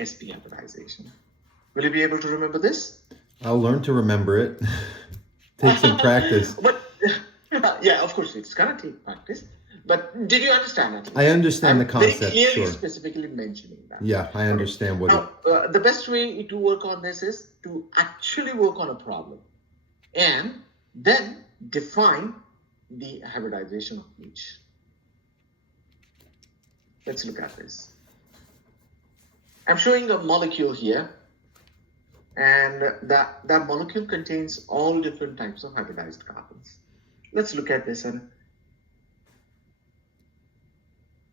SP hybridization. Will you be able to remember this? I'll learn to remember it. Take some practice. But yeah, of course, it's gonna take practice. But did you understand that? I understand the concept, very clearly, sure. specifically mentioning that. Yeah, I understand what now, the best way to work on this is to actually work on a problem and then define the hybridization of each. Let's look at this. I'm showing a molecule here, and that molecule contains all different types of hybridized carbons. Let's look at this and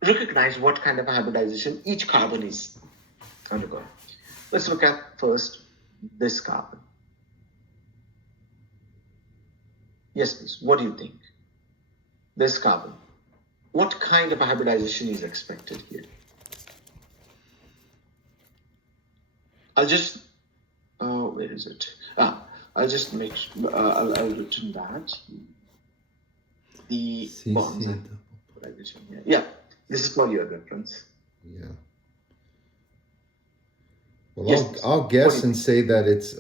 recognize what kind of hybridization each carbon is undergoing. Let's look at first this carbon. Yes, please. What do you think? This carbon. What kind of hybridization is expected here? I'll just, where is it? I'll just make, I'll written that. The bonds and hybridization here. Yeah, this is for your reference. Yeah. Well, yes, I'll guess and say that it's,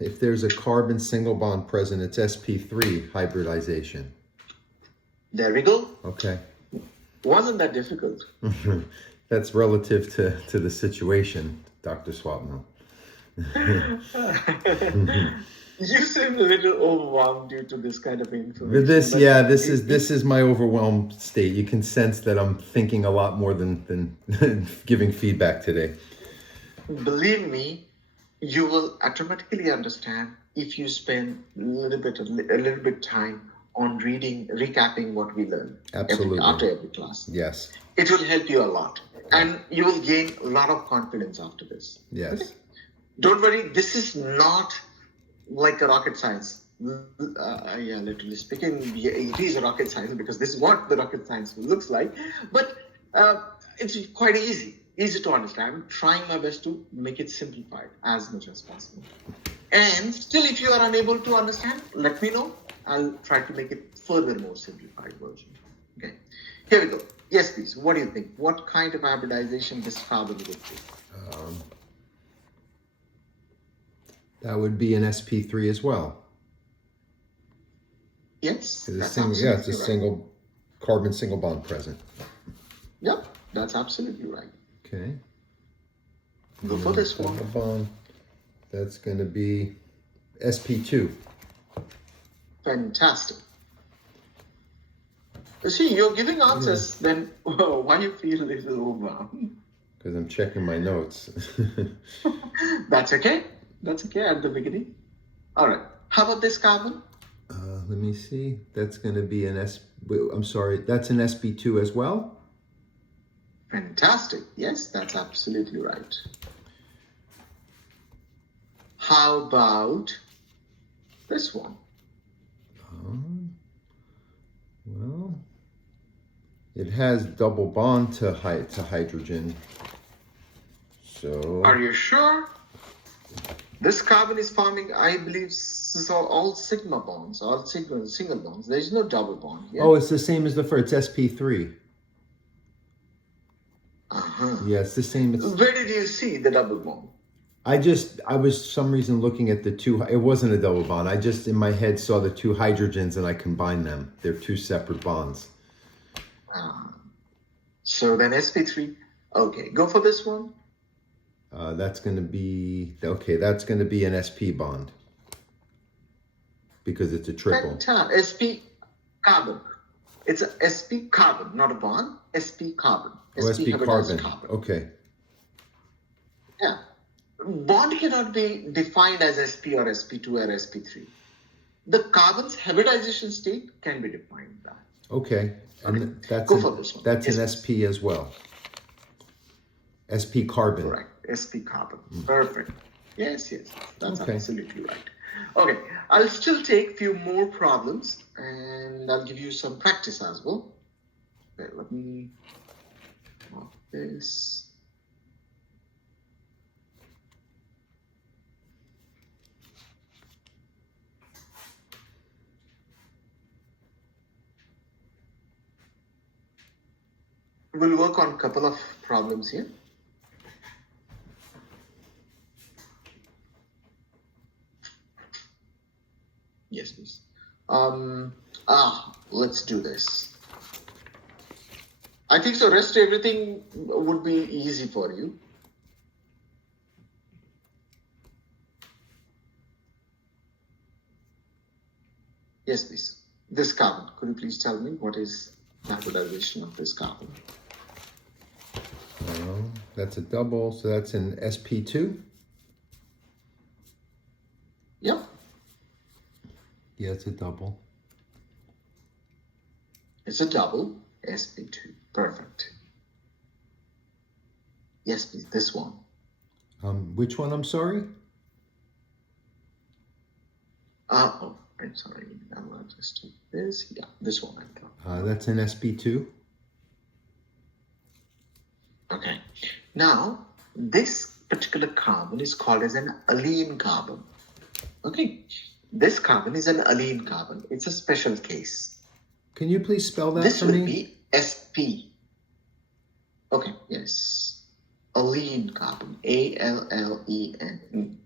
if there's a carbon single bond present, it's sp3 hybridization. There we go. Okay. Wasn't that difficult? That's relative to the situation, Dr. Swapnil. You seem a little overwhelmed due to this kind of information. With this, yeah, this is my overwhelmed state. You can sense that I'm thinking a lot more than giving feedback today. Believe me, you will automatically understand if you spend a little bit time on recapping what we learned. Absolutely. After every class. Yes. It will help you a lot, and you will gain a lot of confidence after this. Yes. Okay? Don't worry, this is not like a rocket science. Yeah, literally speaking, it is a rocket science because this is what the rocket science looks like. But it's quite easy to understand. I'm trying my best to make it simplified as much as possible. And still, if you are unable to understand, let me know. I'll try to make it further more simplified version. Okay, here we go. Yes, please. What do you think? What kind of hybridization this carbon would do? That would be an sp3 as well. Yes. It's a single carbon single bond present. Yep, that's absolutely right. Okay. Go for this one. Bond. That's going to be sp2. Fantastic. You see, you're giving answers, then why you feel a little overwhelmed? Because I'm checking my notes. That's okay. That's okay at the beginning. All right. How about this carbon? Let me see. That's going to be an I'm sorry. That's an sp2 as well? Fantastic. Yes, that's absolutely right. How about this one? Well, it has double bond to hydrogen. So. Are you sure? This carbon is forming, I believe, all sigma bonds, all single bonds. There is no double bond here. Oh, it's the same as the first. It's sp3. Yeah, it's the same. Where did you see the double bond? I was some reason looking at the two. It wasn't a double bond. I just in my head saw the two hydrogens and I combined them. They're two separate bonds. So then sp3. Okay, go for this one. That's going to be okay. That's going to be an sp bond because it's a triple. Sp carbon. It's a sp carbon, not a bond. Sp carbon. Oh, sp carbon. Okay. Yeah. Bond cannot be defined as sp or sp2 or sp3. The carbon's hybridization state can be defined that. Okay. And that's go for this one. That's an sp as well. Sp carbon. Correct. Sp carbon. Perfect. Yes. That's absolutely right. Okay. I'll still take a few more problems and I'll give you some practice as well. Okay, let me mark this. We'll work on a couple of problems here. Yes, please. Let's do this. I think so. Rest everything would be easy for you. Yes, please. This carbon. Could you please tell me what is the hybridization of this carbon? That's a double, so that's an sp2. Yep. Yeah, it's a double. It's a double sp2. Perfect. Yes, please. This one. Which one? I'm sorry. I'm sorry. I'll just take this. Yeah, this one. That's an sp2. Okay. Now, this particular carbon is called as an alene carbon. Okay. This carbon is an alene carbon. It's a special case. Can you please spell that This for will me? be sp. Okay. Yes. Alene carbon. ALLEN.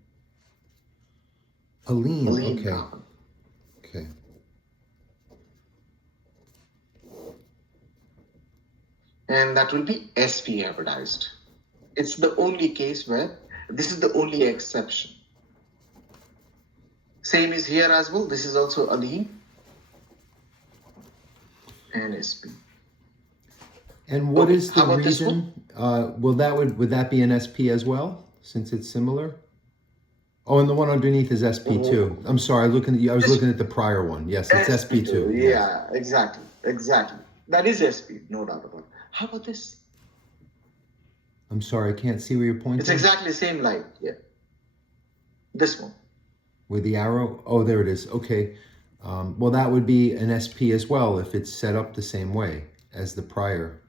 Alene. Alene Okay. carbon. Okay. And that will be sp hybridized. It's the only case where this is the only exception. Same is here as well. This is also alene and sp. And what is the how about this reason? Would that be an sp as well, since it's similar? Oh, and the one underneath is sp2. I'm sorry, I was looking at the prior one. Yes, it's sp2. Yeah, exactly. That is sp, no doubt about it. How about this? I'm sorry, I can't see where you're pointing. It's exactly the same line. Yeah. This one. With the arrow? Oh, there it is. Okay. Well, that would be an sp as well if it's set up the same way as the prior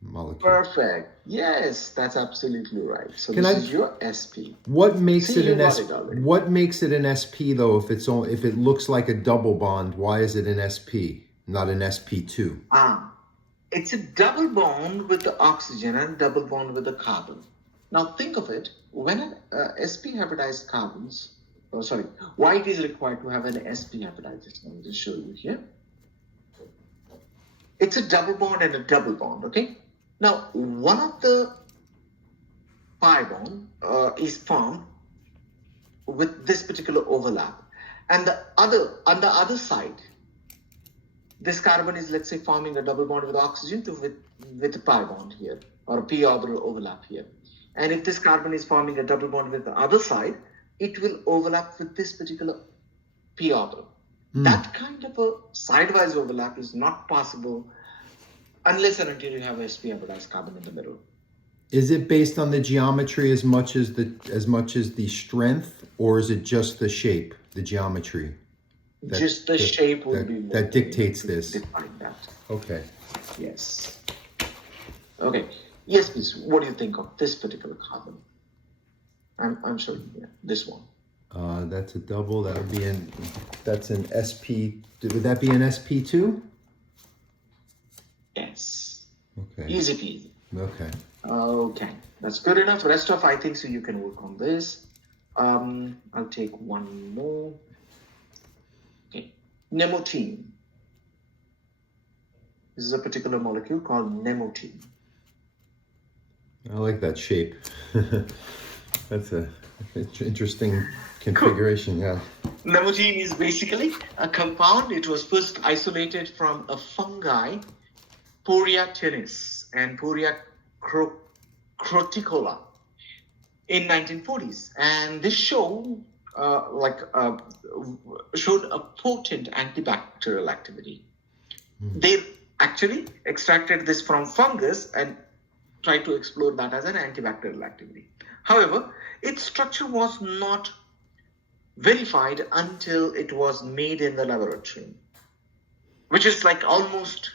molecule. Perfect. Yes, that's absolutely right. So this is your sp. What makes See, it an you got sp? it already. What makes it an sp though? If it looks like a double bond, why is it an sp, not an sp2? It's a double bond with the oxygen and double bond with the carbon. Now think of it, when an sp hybridized carbons, why it is required to have an sp hybridization. I'll just show you here. It's a double bond and a double bond, okay? Now, one of the pi bond is formed with this particular overlap. And on the other side, this carbon is, let's say, forming a double bond with oxygen with a pi bond here, or a p orbital overlap here. And if this carbon is forming a double bond with the other side, it will overlap with this particular p orbital. That kind of a sidewise overlap is not possible unless and until you have a sp hybridized carbon in the middle. Is it based on the geometry as much as the strength, or is it just the shape, the geometry? Just the shape would be more that dictates this. Define that. Okay. Yes. Okay. Yes, please. What do you think of this particular carbon? I'm sure. Yeah, this one. That's a double. That's an sp. Would that be an sp2? Yes. Okay. Easy peasy. Okay. Okay. That's good enough. Rest of I think so you can work on this. I'll take one more. Okay. Nemotine. This is a particular molecule called nemotine. I like that shape. That's an interesting configuration. Cool. Yeah. Nemotine is basically a compound. It was first isolated from a fungi, Poria tenis and Poria croticola in 1940s. And this showed a potent antibacterial activity. They actually extracted this from fungus and tried to explore that as an antibacterial activity. However, its structure was not verified until it was made in the laboratory, which is like almost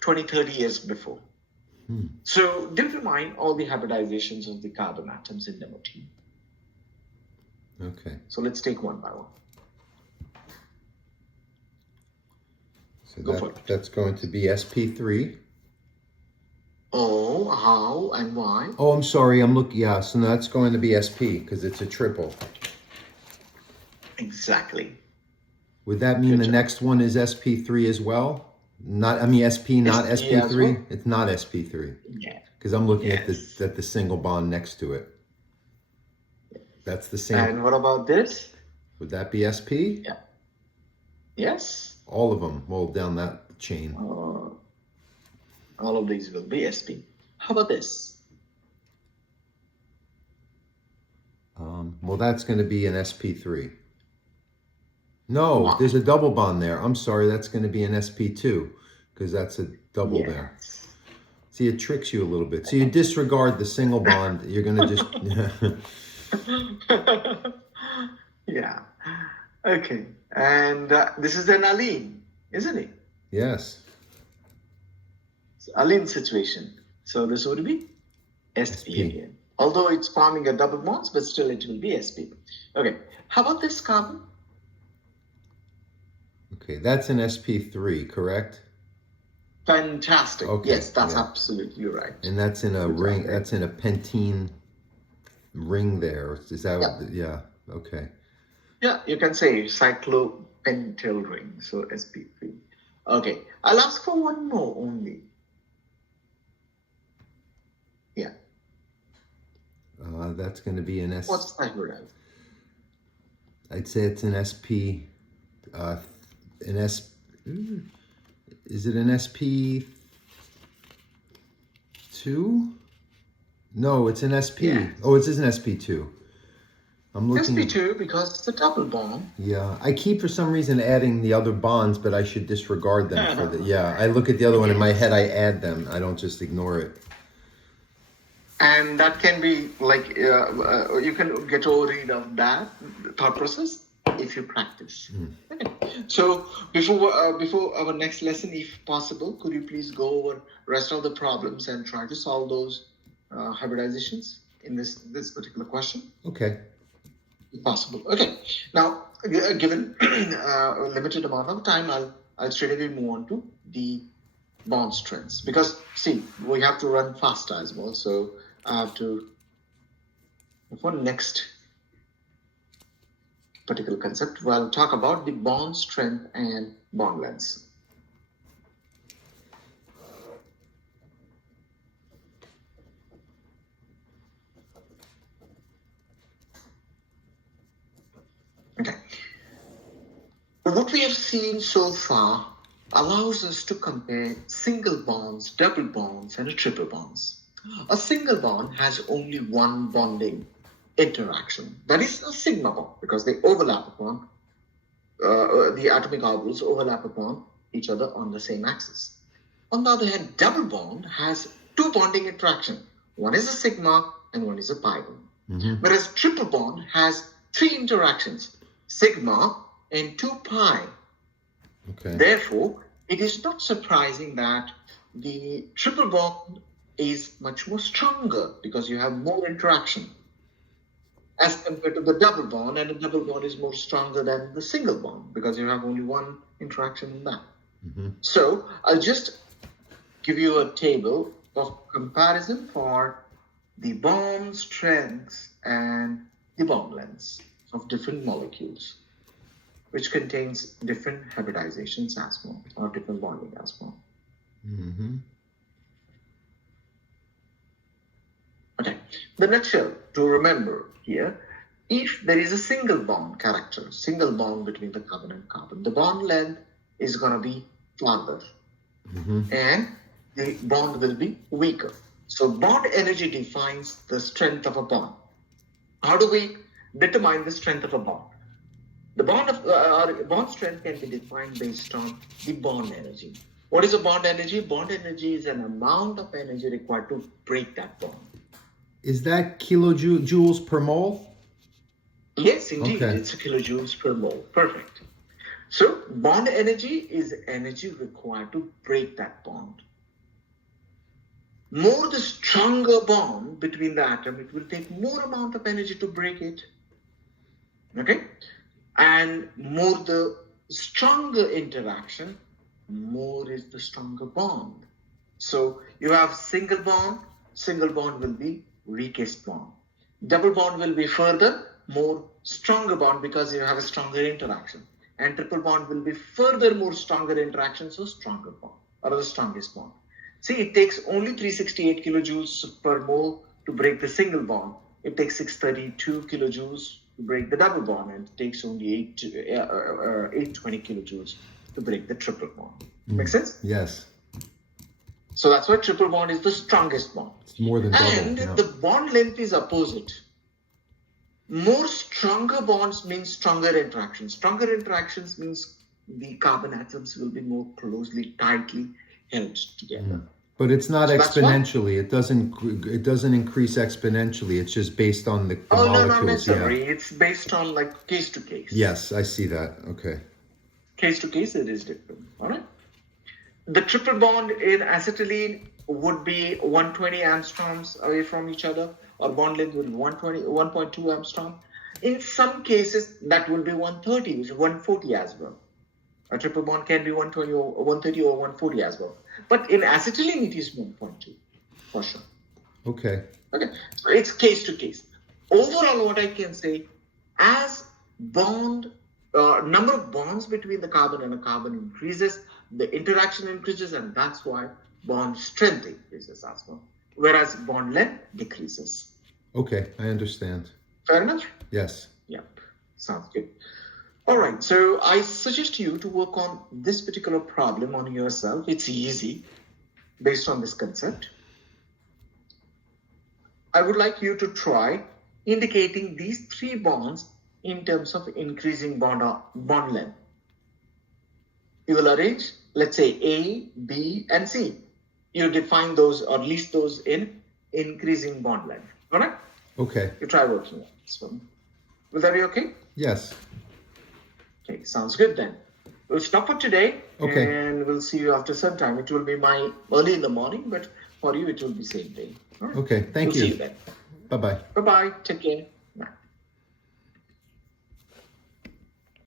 20-30 years before. So determine all the hybridizations of the carbon atoms in nemotine. Okay. So let's take one by one. So that's going to be sp3. Oh, how and why? Oh, I'm sorry. I'm looking. Yeah, so that's going to be sp because it's a triple. Exactly. Would that mean Good the job. next one is SP3 as well? Not, I mean SP, not SP as SP3. well? It's not SP3 Yeah. because I'm looking Yes. at the single bond next to it. That's the same. And what about this? Would that be SP? Yeah. Yes. All of them. Well, down that chain. All of these will be SP. How about this? Well, that's going to be an SP3. No, Wow. there's a double bond there. I'm sorry, that's going to be an SP2 because that's a double there. Yes. See, it tricks you a little bit. So you disregard the single bond. You're going to just... Yeah. Okay. And this is an allene, isn't it? Yes. It's allene situation. So this would be SP again. Although it's forming a double bonds, but still it will be SP. Okay. How about this carbon? Okay, that's an SP3, correct? Fantastic. Okay, Yes, that's yeah. absolutely right. And that's in a Good ring. job. That's in a pentene ring there. Is that? Yeah. Yeah. Okay. Yeah, you can say cyclopentyl ring, so sp3. Okay, I'll ask for one more only. Yeah. That's going to be an S. What's that word? I'd say it's an SP. An S. Is it an SP2? No, it's an SP. Yeah. Oh, it is an SP2. I'm looking. sp2 because it's a double bond. Yeah, I keep for some reason adding the other bonds, but I should disregard them for the. Yeah, I look at the other one in my head. I add them. I don't just ignore it. And that can be like you can get rid of that thought process if you practice. Okay. So before our next lesson, if possible, could you please go over rest of the problems and try to solve those hybridizations in this particular question? Okay. If possible. Okay. Now, given a limited amount of time, I'll straight away move on to the bond strengths because see we have to run faster as well. So I have to for next particular concept, we'll talk about the bond strength and bond lengths. Okay. What we have seen so far allows us to compare single bonds, double bonds, and triple bonds. A single bond has only one bonding interaction. That is a sigma bond because they overlap upon, the atomic orbitals overlap upon each other on the same axis. On the other hand, double bond has two bonding interactions. One is a sigma and one is a pi bond. Mm-hmm. Whereas triple bond has three interactions, sigma and 2 pi. Okay. Therefore, it is not surprising that the triple bond is much more stronger because you have more interaction as compared to the double bond, and the double bond is more stronger than the single bond because you have only one interaction in that. Mm-hmm. So I'll just give you a table of comparison for the bond strengths and the bond lengths of different molecules, which contains different hybridizations as well, or different bonding as well. Mm-hmm. Okay, the nutshell to remember here, if there is a single bond character, single bond between the carbon and carbon, the bond length is going to be farther, and the bond will be weaker. So bond energy defines the strength of a bond. How do we determine the strength of a bond? The bond strength can be defined based on the bond energy. What is a bond energy? Bond energy is an amount of energy required to break that bond. Is that kilojoules per mole? Yes, indeed. Okay. It's kilojoules per mole. Perfect. So bond energy is energy required to break that bond. More the stronger bond between the atom, it will take more amount of energy to break it. Okay? And more the stronger interaction, more is the stronger bond. So you have single bond will be weakest bond. Double bond will be further, more stronger bond because you have a stronger interaction. and triple bond will be furthermore stronger interaction, so stronger bond or the strongest bond. See, it takes only 368 kilojoules per mole to break the single bond. It takes 632 kilojoules to break the double bond, and it takes only 820 kilojoules to break the triple bond. Make sense? Yes. So that's why triple bond is the strongest bond. It's more than double. And the bond length is opposite. More stronger bonds means stronger interactions. Stronger interactions means the carbon atoms will be more closely, tightly held together. But it's not exponentially. It doesn't increase exponentially. It's just based on the molecules. No, not necessarily. Yeah. It's based on like case to case. Yes, I see that. Okay. Case to case, it is different. All right. The triple bond in acetylene would be 120 angstroms away from each other, or bond length will be 1.2 angstrom. In some cases, that will be 130, which is 140 as well. A triple bond can be 120 or 130 or 140 as well. But in acetylene, it is 1.2 for sure. Okay. Okay. So it's case to case. Overall, what I can say, as number of bonds between the carbon and a carbon increases, the interaction increases, and that's why bond strength increases as well. Whereas bond length decreases. Okay, I understand. Fair enough? Yes. Yep. Sounds good. All right. So I suggest you to work on this particular problem on yourself. It's easy based on this concept. I would like you to try indicating these three bonds in terms of increasing bond length. You will arrange, let's say, A, B, and C. You define those or list those in increasing bond length. All right? Okay. You try working on this one. Will that be okay? Yes. Okay, sounds good then. We'll stop for today. Okay. And we'll see you after some time. It will be early in the morning, but for you, it will be same day. All right? Okay, thank you. We'll see you then. Bye-bye. Bye-bye. Take care. Bye.